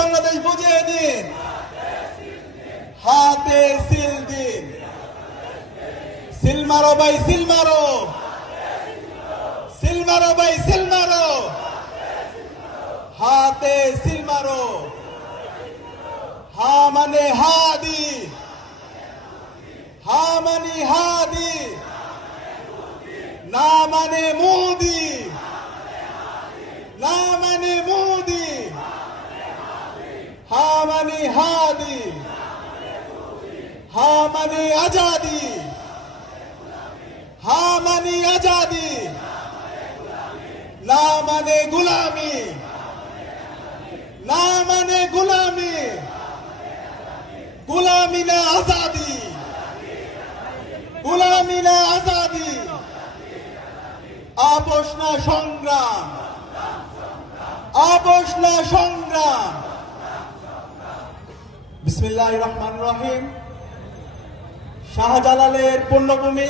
বাংলাদেশ বুঝিয়ে দিন, হাতে সিল দিন। সিল মারো ভাই, সিল মারো, সিল মারো ভাই, সিল মারো, হাতে সিল মারো। হা মানে হাদি, হা মানে হাদি, না মানে মোদি, না মানে মোদি, হা মানে হাদি, হা মানে আজাদি, হা মানে আজাদি, না মানে গুলামি, না মানে গুলামি, গুলামি না আজাদি, গুলামি না আজাদি, আপোষ না সংগ্রাম, আপোষ না সংগ্রাম। বিসমিল্লাহির রহমানির রহিম। শাহজালালের পুণ্যভূমি